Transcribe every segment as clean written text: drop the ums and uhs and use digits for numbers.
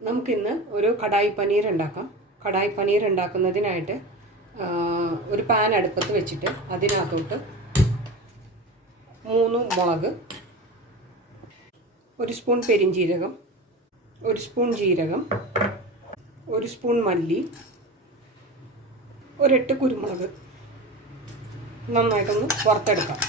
നമുക്കിന്ന് ഒരു കടായി പനീർ ഉണ്ടാക്കാം. കടായി പനീർ ഉണ്ടാക്കുന്നതിനായിട്ട് ഒരു പാൻ അടുപ്പത്ത് വെച്ചിട്ട് അതിനകത്തോട്ട് 3 മുളക്, 1 സ്പൂൺ പെരിഞ്ജീരകം, 1 സ്പൂൺ ജീരകം, 1 സ്പൂൺ മല്ലി, 8 കുരുമുളക് നന്നായിട്ടൊന്ന് വറുത്തെടുക്കാം.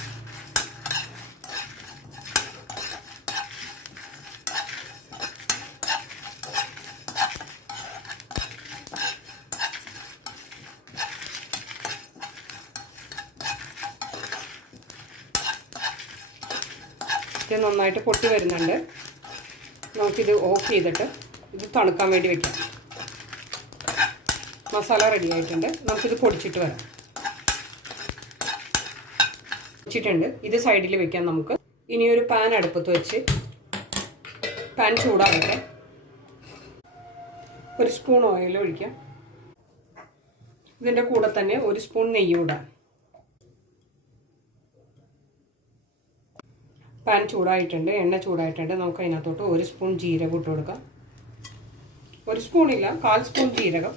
ഇത് നന്നായിട്ട് പൊട്ടി വരുന്നുണ്ട്. നമുക്കിത് ഓഫ് ചെയ്തിട്ട് ഇത് തണുക്കാൻ വേണ്ടി വയ്ക്കാം. മസാല റെഡി ആയിട്ടുണ്ട്. നമുക്കിത് പൊടിച്ചിട്ട് വരാം. പൊടിച്ചിട്ടുണ്ട്. ഇത് സൈഡിൽ വെക്കാം. നമുക്ക് ഇനിയൊരു പാൻ അടുപ്പത്ത് വെച്ച് പാൻ ചൂടാകട്ടെ. 1 സ്പൂൺ ഓയിൽ ഒഴിക്കാം. ഇതിൻ്റെ കൂടെ തന്നെ 1 സ്പൂൺ നെയ്യ് ഇടാം. പാൻ ചൂടായിട്ടുണ്ട്, എണ്ണ ചൂടായിട്ടുണ്ട്. നമുക്ക് അതിനകത്തോട്ട് 1 സ്പൂൺ ജീരകം ഇട്ട് കൊടുക്കാം. 1 സ്പൂണില്ല, 1/4 സ്പൂൺ ജീരകം.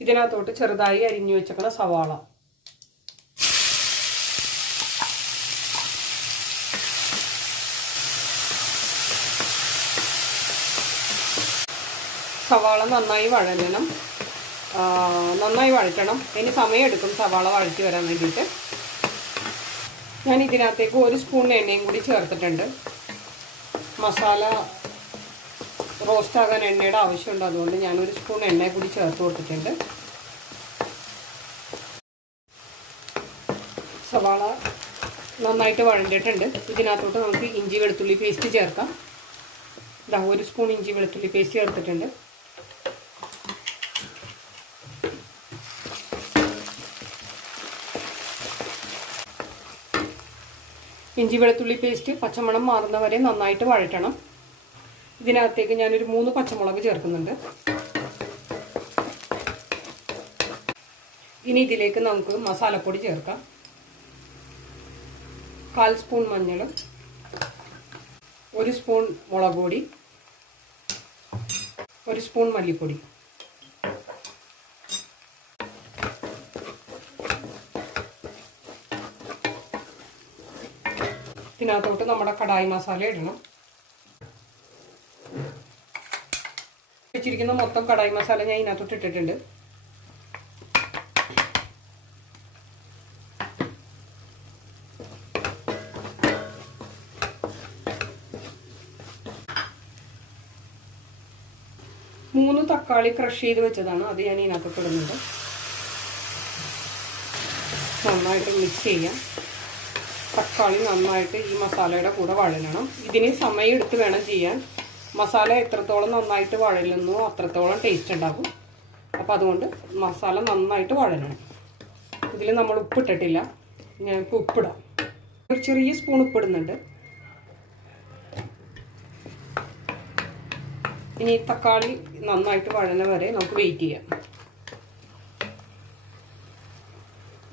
ഇതിനകത്തോട്ട് ചെറുതായി അരിഞ്ഞു വെച്ചേക്കുന്ന സവാള, സവാള നന്നായി വഴറ്റണം. അതിന് സമയമെടുക്കും സവാള വഴറ്റി വരാൻ വേണ്ടിയിട്ട്. ഞാൻ ഇതിനകത്തേക്ക് 1 സ്പൂൺ എണ്ണയും കൂടി ചേർത്തിട്ടുണ്ട്. മസാല റോസ്റ്റ് ആകാൻ എണ്ണയുടെ ആവശ്യമുണ്ട്. അതുകൊണ്ട് ഞാൻ 1 സ്പൂൺ എണ്ണ കൂടി ചേർത്ത് കൊടുത്തിട്ടുണ്ട്. സവാള നന്നായിട്ട് വഴണ്ടിട്ടുണ്ട്. ഇതിനകത്തോട്ട് നമുക്ക് ഇഞ്ചി വെളുത്തുള്ളി പേസ്റ്റ് ചേർക്കാം. 1 സ്പൂൺ ഇഞ്ചി വെളുത്തുള്ളി പേസ്റ്റ് ചേർത്തിട്ടുണ്ട്. ഇഞ്ചി വെളുത്തുള്ളി പേസ്റ്റ് പച്ചമണം മാറുന്നവരെ നന്നായിട്ട് വഴറ്റണം. ഇതിനകത്തേക്ക് ഞാനൊരു 3 പച്ചമുളക് ചേർക്കുന്നുണ്ട്. ഇനി ഇതിലേക്ക് നമുക്ക് മസാലപ്പൊടി ചേർക്കാം. 1/4 സ്പൂൺ മഞ്ഞൾ, 1 സ്പൂൺ മുളക് പൊടി, 1 സ്പൂൺ മല്ലിപ്പൊടി. ഇതിനകത്തോട്ട് നമ്മുടെ കടായി മസാല ഇടണം. വെച്ചിരിക്കുന്ന മൊത്തം കടായി മസാല ഞാൻ ഇതിനകത്തോട്ട് ഇട്ടിട്ടുണ്ട്. മൂന്ന് തക്കാളി ക്രഷ് ചെയ്ത് വെച്ചതാണ്, അത് ഞാൻ ഇതിനകത്തോട്ട് ഇടുന്നുണ്ട്. നന്നായിട്ട് മിക്സ് ചെയ്യാം. തക്കാളി നന്നായിട്ട് ഈ മസാലയുടെ കൂടെ വഴലണം. ഇതിന് സമയം എടുത്ത് വേണം ചെയ്യാൻ. മസാല എത്രത്തോളം നന്നായിട്ട് വഴലുന്നു അത്രത്തോളം ടേസ്റ്റ് ഉണ്ടാകും. അപ്പോൾ അതുകൊണ്ട് മസാല നന്നായിട്ട് വഴലണം. ഇതിൽ നമ്മൾ ഉപ്പിട്ടിട്ടില്ല, ഞങ്ങൾക്ക് ഉപ്പിടാം. ഒരു ചെറിയ സ്പൂൺ ഉപ്പിടുന്നുണ്ട്. ഇനി തക്കാളി നന്നായിട്ട് വഴന വരെ നമുക്ക് വെയിറ്റ് ചെയ്യാം.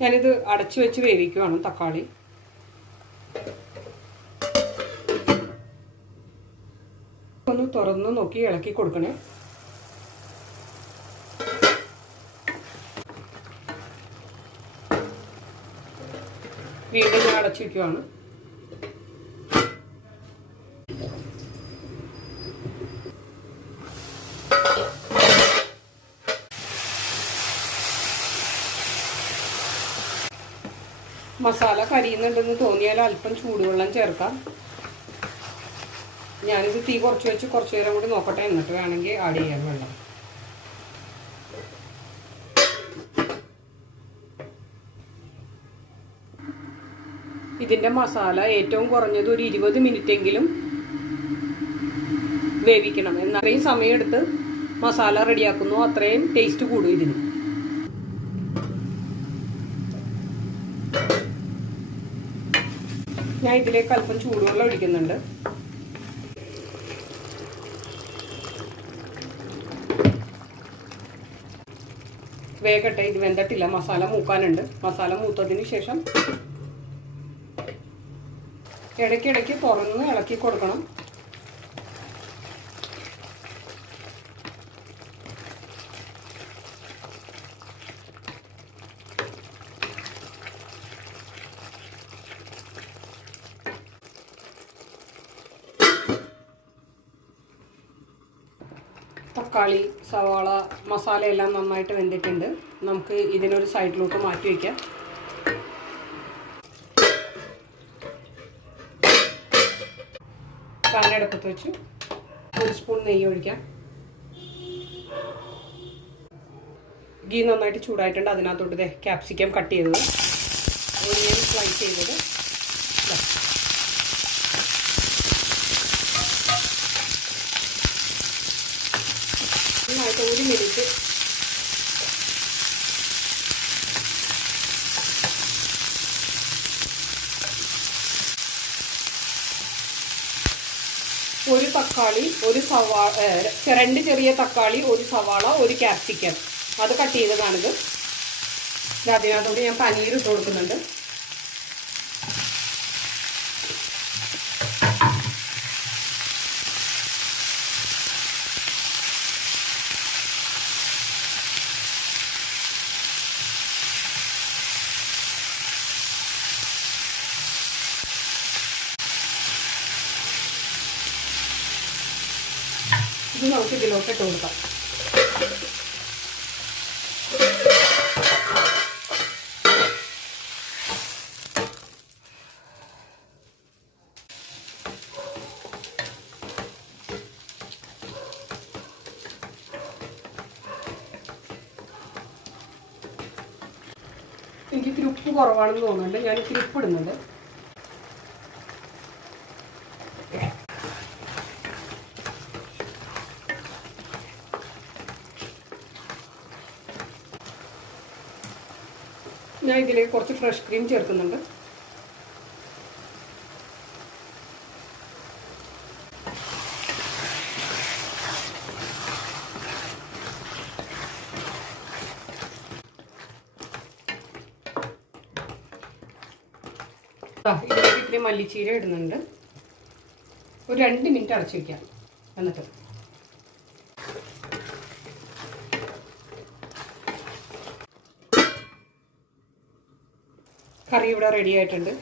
ഞാനിത് അടച്ചു വെച്ച് വേവിക്കുവാണ്. തക്കാളി ഒന്ന് തുറന്ന് നോക്കി ഇളക്കി കൊടുക്കണേ. വീണ്ടും ഞാൻ അടച്ചു വയ്ക്കുവാണ്. മസാല കരിയുന്നുണ്ടെന്ന് തോന്നിയാൽ അല്പം ചൂടുവെള്ളം ചേർക്കാം. ഞാനിത് തീ കുറച്ച് വെച്ച് കുറച്ച് നേരം കൂടി നോക്കട്ടെ, എന്നിട്ട് വേണമെങ്കിൽ ആഡ് ചെയ്യാൻ വെള്ളം. ഇതിൻ്റെ മസാല ഏറ്റവും കുറഞ്ഞത് ഒരു 20 മിനിറ്റെങ്കിലും വേവിക്കണം. എന്നത്രയും സമയമെടുത്ത് മസാല റെഡിയാക്കുന്നു അത്രയും ടേസ്റ്റ് കൂടും ഇതിന്. ഞാൻ ഇതിലേക്ക് അല്പം ചൂടുവെള്ളം ഒഴിക്കുന്നുണ്ട്. വേഗട്ടെ, ഇത് വെന്തിട്ടില്ല, മസാല മൂക്കാനുണ്ട്. മസാല മൂത്തതിന് ശേഷം ഇടയ്ക്കിടയ്ക്ക് തുറന്ന് ഇളക്കി കൊടുക്കണം. തക്കാളി, സവാള, മസാല എല്ലാം നന്നായിട്ട് വെന്തിട്ടുണ്ട്. നമുക്ക് ഇതിനൊരു സൈഡിലോട്ട് മാറ്റി വയ്ക്കാം. പാൻ അടുപ്പത്ത് വെച്ച് 1 സ്പൂൺ നെയ്യ് ഒഴിക്കാം. ഗീ നന്നായിട്ട് ചൂടായിട്ടുണ്ട്. അതിനകത്തോട്ട് ക്യാപ്സിക്കം കട്ട് ചെയ്തത്, ഓണിയൻ സ്ലൈസ് ചെയ്തത്, നന്നായിട്ട് 1 മിനിറ്റ് ഒരു തക്കാളി, ഒരു സവാള, 2 ചെറിയ തക്കാളി, ഒരു സവാള, ഒരു ക്യാപ്സിക്കം അത് കട്ട് ചെയ്തതാണിത്. അതിനകത്തോട്ട് ഞാൻ പനീർ ഇട്ട് കൊടുക്കുന്നുണ്ട്. ഇത് നമുക്ക് ഇതിലോട്ട് ഇട്ട് കൊടുക്കാം. എനിക്ക് ഇത്തിരി ഉപ്പ് കുറവാണെന്ന് തോന്നുന്നുണ്ട്. ഞാൻ ഇത്തിരി ഉപ്പ് ഇടുന്നുണ്ട്. ഞാൻ ഇതിലേക്ക് കുറച്ച് ഫ്രഷ് ക്രീം ചേർക്കുന്നുണ്ട്. ഇതിലേക്ക് ഇത്തിരി മല്ലിച്ചീര ഇടുന്നുണ്ട്. ഒരു 2 മിനിറ്റ് അടച്ചു വയ്ക്കാം. എന്നിട്ട് കറി ഇവിടെ റെഡി ആയിട്ടുണ്ട്.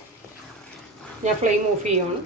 ഞാൻ ഫ്ലെയിം ഓഫ് ചെയ്യുകയാണ്.